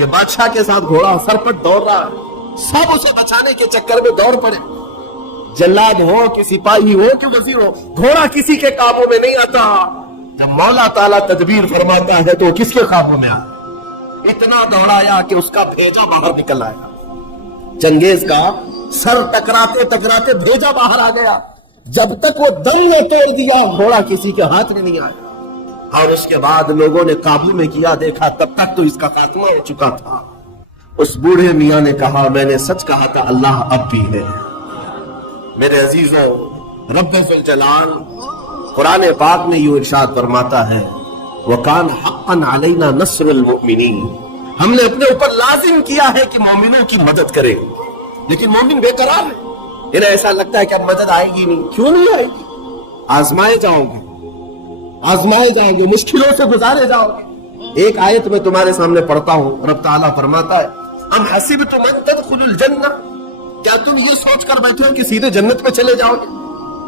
کہ بادشاہ کے ساتھ گھوڑا سر پر دوڑ رہا ہے، سب اسے بچانے کے چکر میں دوڑ پڑے، جلاد ہو کہ سپاہی ہو کہ وزیر ہو، گھوڑا کسی کے قابو میں نہیں آتا۔ جب مولا تعالیٰ تدبیر فرماتا ہے تو کس کے قابو میں آیا؟ اتنا دوڑایا کہ اس کا بھیجا باہر نکل آیا، چنگیز کا سر ٹکراتے ٹکراتے بھیجا باہر آ گیا، جب تک وہ دم نے توڑ دیا گھوڑا کسی کے ہاتھ میں نہیں آیا، اور اس کے بعد لوگوں نے قابو میں کیا، دیکھا تب تک تو اس کا خاتمہ ہو چکا تھا۔ اس بوڑھے میاں نے کہا میں نے سچ کہا تھا، اللہ اب بھی ہے۔ میرے عزیزوں، رب ذوالجلال قرآن پاک میں یہ ارشاد فرماتا ہے وَقَانَ حَقًّا عَلَيْنَا نَصْرُ الْمُؤْمِنِينَ، ہم نے اپنے اوپر لازم کیا ہے کہ مومنوں کی مدد کریں، لیکن مومن بے قرار ہے، انہیں ایسا لگتا ہے کہ اب مدد آئے گی نہیں۔ کیوں نہیں آئے گی؟ آزمائے جاؤ گے، آزمائے جاؤ گے، مشکلوں سے گزارے جاؤ گے۔ ایک آیت میں تمہارے سامنے پڑھتا ہوں، رب تعالیٰ فرماتا ہے ام حسبتم ان تدخلوا الجنہ، کیا تم یہ سوچ کر بیٹھے ہو کہ سیدھے جنت میں چلے جاؤ گے؟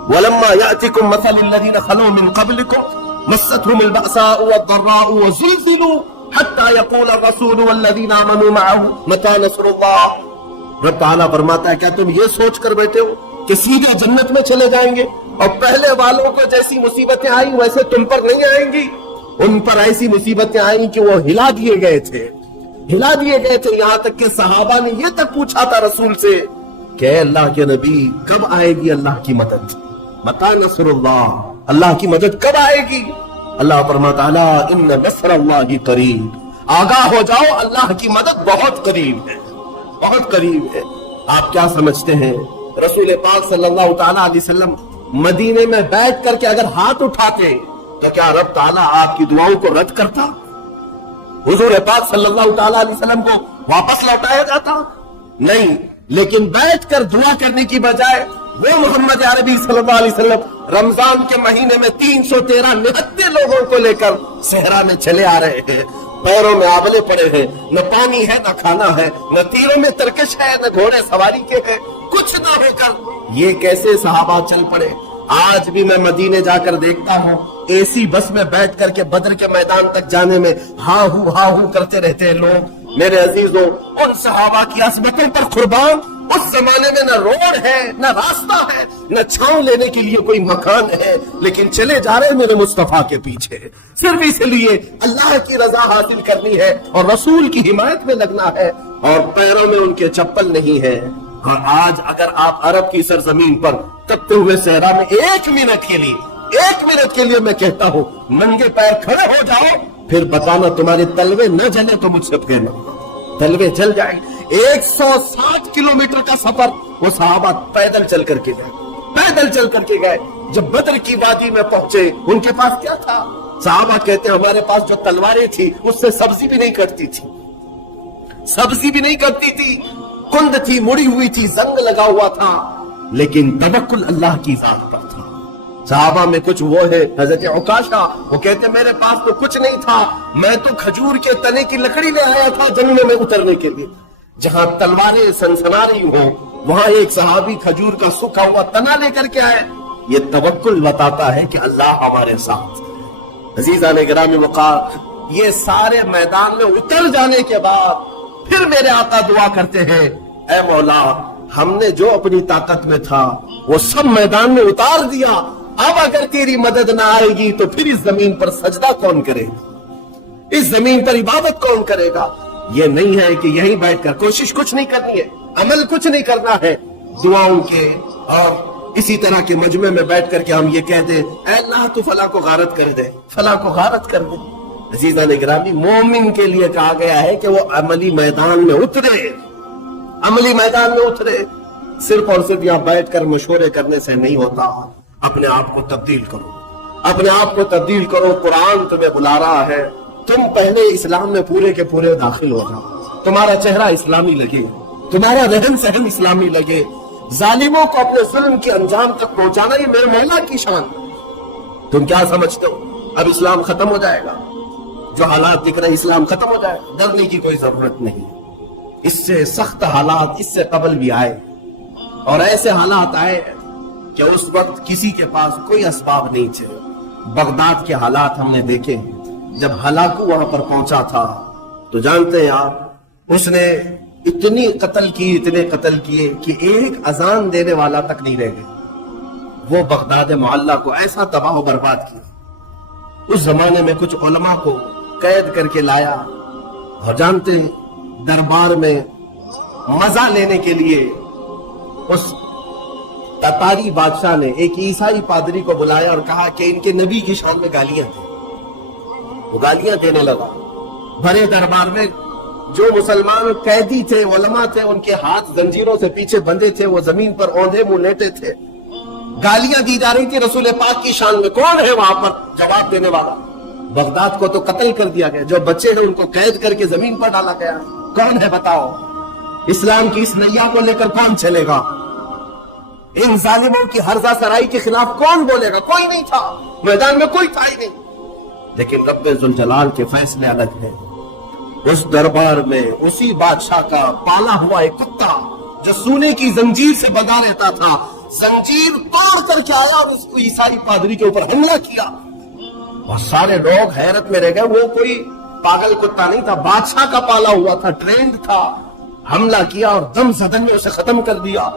وَلَمَّا يَأْتِكُمْ مَثَلُ الَّذِينَ خَلَوْا مِنْ قَبْلِكُمْ مَسَّتْهُمُ الْبَأْسَاءُ وَالضَّرَّاءُ وَزُلْزِلُوا حَتَّى يَقُولَ الرَّسُولُ وَالَّذِينَ آمَنُوا مَعَهُ مَتَىٰ نَصْرُ اللَّهِ۔ رب تعالیٰ فرماتا ہے کیا تم یہ سوچ کر بیٹھے ہو کہ سیدھے جنت میں چلے جائیں گے، اور پہلے والوں کو جیسی مصیبتیں آئیں ویسے تم پر نہیں آئیں گی؟ ان پر ایسی مصیبتیں آئیں کہ وہ ہلا دیے گئے تھے، ہلا دیے گئے تھے، یہاں تک کہ صحابہ نے یہ تک پوچھا تھا رسول سے کہ اے اللہ کے نبی کب آئے گی اللہ کی مدد؟ متى نصر اللہ، اللہ کی مدد کب آئے گی؟ اللہ فرماتا ہے ان نصر اللہ قریب، آگاہ ہو جاؤ اللہ کی مدد بہت قریب ہے، بہت قریب ہے۔ آپ کیا سمجھتے ہیں رسول پاک صلی اللہ تعالیٰ علیہ وسلم مدینے میں بیٹھ کر کے اگر ہاتھ اٹھاتے تو کیا رب تعالیٰ آپ کی دعاؤں کو رد کرتا؟ حضور پاک صلی اللہ تعالیٰ علیہ وسلم کو واپس لوٹایا جاتا؟ نہیں، لیکن بیٹھ کر دعا کرنے کی بجائے وہ محمد عربی صلی اللہ علیہ وسلم رمضان کے مہینے میں 313 نہتے لوگوں کو لے کر صحرا میں چلے آ رہے ہیں، پیروں میں آبلے پڑے ہیں، نہ پانی ہے نہ کھانا ہے، نہ تیروں میں ترکش ہے نہ گھوڑے سواری کے ہیں، کچھ نہ ہو کر یہ کیسے صحابہ چل پڑے؟ آج بھی میں مدینے جا کر دیکھتا ہوں اے سی بس میں بیٹھ کر کے بدر کے میدان تک جانے میں ہاں ہو کرتے رہتے ہیں لوگ۔ میرے عزیزوں، ان صحابہ کی عظمتوں پر قربان، اس زمانے میں نہ روڈ ہے نہ راستہ ہے نہ چھاؤں لینے کے لیے کوئی مکان ہے، لیکن چلے جا رہے میرے مصطفیٰ کے پیچھے صرف اس لیے اللہ کی رضا حاصل کرنی ہے اور رسول کی حمایت میں لگنا ہے، اور پیروں میں ان کے چپل نہیں ہے۔ اور آج اگر آپ عرب کی سرزمین پر تپتے ہوئے صحرا میں ایک منٹ کے لیے میں کہتا ہوں ننگے پیر کھڑے ہو جاؤ، پھر بتانا تمہارے تلوے نہ جلے تو مجھ سے پھیرنا، تلوے جل جائیں۔ 160 کلومیٹر کا سفر وہ صحابہ پیدل چل کر کے گئے۔ جب بدر کی وادی میں پہنچے ان کے پاس کیا تھا؟ صحابہ کہتے ہیں ہمارے پاس جو تلواریں تھی اس سے سبزی بھی نہیں کٹتی تھی، کند تھی، مڑی ہوئی تھی، زنگ لگا ہوا تھا، لیکن توکل اللہ کی ذات پر تھا۔ صحابہ میں کچھ وہ ہے حضرت عکاشہ، وہ کہتے میرے پاس تو کچھ نہیں تھا، میں تو کھجور کے تنے کی لکڑی لے آیا تھا جنگل میں اترنے کے لیے۔ جہاں تلواریں سنسنا رہی ہوں وہاں ایک صحابی کھجور کا سوکھا ہوا تنا لے کر کے آئے، یہ توکل بتاتا ہے کہ اللہ ہمارے ساتھ۔ عزیزان گرامی وقار، یہ سارے میدان میں اتر جانے کے بعد پھر میرے آقا دعا کرتے ہیں اے مولا ہم نے جو اپنی طاقت میں تھا وہ سب میدان میں اتار دیا، اب اگر تیری مدد نہ آئے گی تو پھر اس زمین پر سجدہ کون کرے گا، اس زمین پر عبادت کون کرے گا؟ یہ نہیں ہے کہ یہیں بیٹھ کر کوشش کچھ نہیں کرنی ہے، عمل کچھ نہیں کرنا ہے، دعاؤں کے اور اسی طرح کے مجمع میں بیٹھ کر کے ہم یہ کہہ دیں اے اللہ تو فلاں کو غارت کر دے، فلاں کو غارت کر دے۔ عزیزان گرامی، مومن کے لیے کہا گیا ہے کہ وہ عملی میدان میں اترے، عملی میدان میں اترے۔ صرف اور صرف یہاں بیٹھ کر مشورے کرنے سے نہیں ہوتا، اپنے آپ کو تبدیل کرو، اپنے آپ کو تبدیل کرو۔ قرآن تمہیں بلا رہا ہے، تم پہلے اسلام میں پورے کے پورے داخل ہو جاؤ، تمہارا چہرہ اسلامی لگے، تمہارا رہن سہن اسلامی لگے، ظالموں کو اپنے ظلم کے انجام تک پہنچانا یہ میرے مولا کی شان۔ تم کیا سمجھتے ہو اب اسلام ختم ہو جائے گا؟ جو حالات دکھ رہے اسلام ختم ہو جائے گا، ڈرنے کی کوئی ضرورت نہیں۔ اس سے سخت حالات اس سے قبل بھی آئے، اور ایسے حالات آئے کہ اس وقت کسی کے پاس کوئی اسباب نہیں تھے۔ بغداد کے حالات ہم نے دیکھے، جب ہلاکو وہاں پر پہنچا تھا تو جانتے ہیں آپ اس نے اتنے قتل کیے کہ ایک اذان دینے والا تک نہیں رہ گیا۔ وہ بغداد معلیٰ کو ایسا تباہ و برباد کیا۔ اس زمانے میں کچھ علماء کو قید کر کے لایا، اور جانتے ہیں دربار میں مزہ لینے کے لیے اس تتاری بادشاہ نے ایک عیسائی پادری کو بلایا اور کہا کہ ان کے نبی کی شان میں گالیاں دیں۔ وہ گالیاں دینے لگا۔ بڑے دربار میں جو مسلمان قیدی تھے، علماء تھے، ان کے ہاتھ زنجیروں سے پیچھے بندھے تھے، وہ زمین پر اوندھے منہ لیٹے تھے، گالیاں دی جا رہی تھی رسول پاک کی شان میں۔ کون ہے وہاں پر جواب دینے والا؟ بغداد کو تو قتل کر دیا گیا، جو بچے ہیں ان کو قید کر کے زمین پر ڈالا گیا۔ کون ہے بتاؤ؟ اسلام کی اس نیا کو لے کر کون چلے گا؟ ان ظالموں کی ہرزہ سرائی کے خلاف کون بولے گا؟ کوئی نہیں تھا، میدان میں کوئی تھا ہی نہیں۔ لیکن رب ذوالجلال کے فیصلے الگ ہیں۔ اس دربار میں اسی بادشاہ کا پالا ہوا ایک کتا جو سونے کی زنجیر سے بندھا رہتا تھا، زنجیر توڑ کر کے آیا اور اس کو عیسائی پادری کے اوپر حملہ کیا، اور سارے لوگ حیرت میں رہ گئے۔ وہ کوئی پاگل کتا نہیں تھا، بادشاہ کا پالا ہوا تھا، ٹرینڈ تھا۔ حملہ کیا اور دم زدن میں اسے ختم کر دیا۔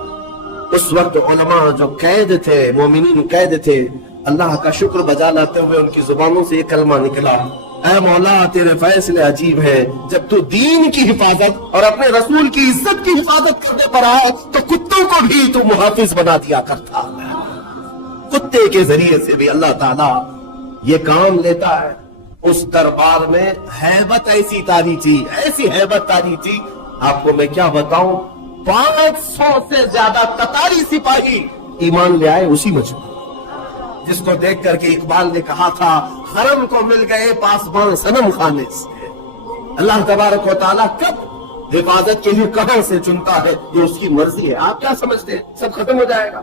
اس وقت علماء جو قید تھے، مومنین قید تھے، اللہ کا شکر بجا لاتے ہوئے ان کی زبانوں سے یہ کلمہ نکلا، اے مولا تیرے فیصلے عجیب ہے، جب تو دین کی حفاظت اور اپنے رسول کی عزت کی حفاظت کرنے پر آئے تو کتوں کو بھی تو محافظ بنا دیا کرتا۔ کتے کے ذریعے سے بھی اللہ تعالیٰ یہ کام لیتا ہے۔ اس دربار میں ہیبت ایسی تاری تھی، ایسی ہیبت تاری تھی، آپ کو میں کیا بتاؤں، 500 سے زیادہ تتاری سپاہی ایمان لے آئے اسی مجمع، جس کو دیکھ کر کے اقبال نے کہا تھا حرم کو مل گئے پاسبان صنم خانے سے۔ اللہ تبارک و تعالیٰ کب حفاظت کے لیے کہاں سے چنتا ہے یہ اس کی مرضی ہے۔ آپ کیا سمجھتے ہیں سب ختم ہو جائے گا؟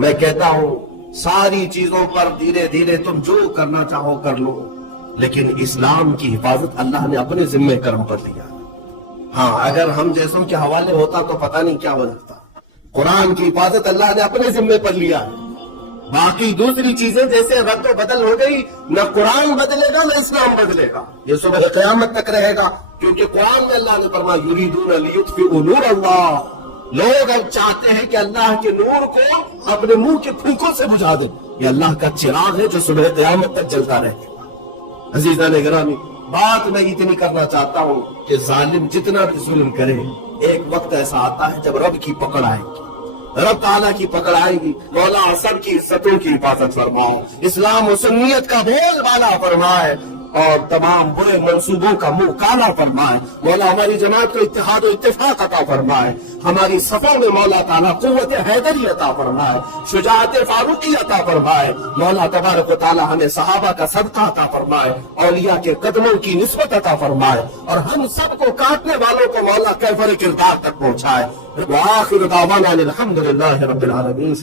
میں کہتا ہوں ساری چیزوں پر دھیرے دھیرے تم جو کرنا چاہو کر لو، لیکن اسلام کی حفاظت اللہ نے اپنے ذمہ کرم پر لیا۔ ہاں اگر ہم جیسوں کے حوالے ہوتا تو پتہ نہیں کیا ہو جاتا۔ قرآن کی حفاظت اللہ نے اپنے ذمہ پر لیا ہے۔ باقی دوسری چیزیں جیسے رد و بدل ہو گئی، نہ قرآن بدلے گا نہ اسلام بدلے گا، یہ صبح قیامت تک رہے گا، کیونکہ قرآن میں اللہ نے فرمایا یریدون لیطفئوا نور اللہ، لوگ اب چاہتے ہیں کہ اللہ کے نور کو اپنے منہ کے پھونکوں سے بجھا دیں۔ یہ اللہ کا چراغ ہے جو صبح قیامت تک جلتا رہے گا۔ عزیزان گرامی، بات میں اتنی کرنا چاہتا ہوں کہ ظالم جتنا بھی ظلم کرے، ایک وقت ایسا آتا ہے جب رب کی پکڑ آئے گی، رب تعالیٰ کی پکڑ آئے گی۔ مولا سب کی عزتوں کی حفاظت فرماؤ، اسلام و سنیت کا بول بالا فرمائے، اور تمام برے منصوبوں کا منہ کالا فرمائے۔ مولا ہماری جماعت کو اتحاد و اتفاق عطا فرمائے، ہماری صفوں میں مولا تعالیٰ قوت حیدری عطا فرمائے، شجاعت فاروقی عطا فرمائے۔ مولا تبارک و تعالیٰ ہمیں صحابہ کا صدقہ عطا فرمائے، اولیاء کے قدموں کی نسبت عطا فرمائے، اور ہم سب کو کاٹنے والوں کو مولا کیفر کردار تک پہنچائے۔ وآخر دعوانا الحمدللہ رب العالمین۔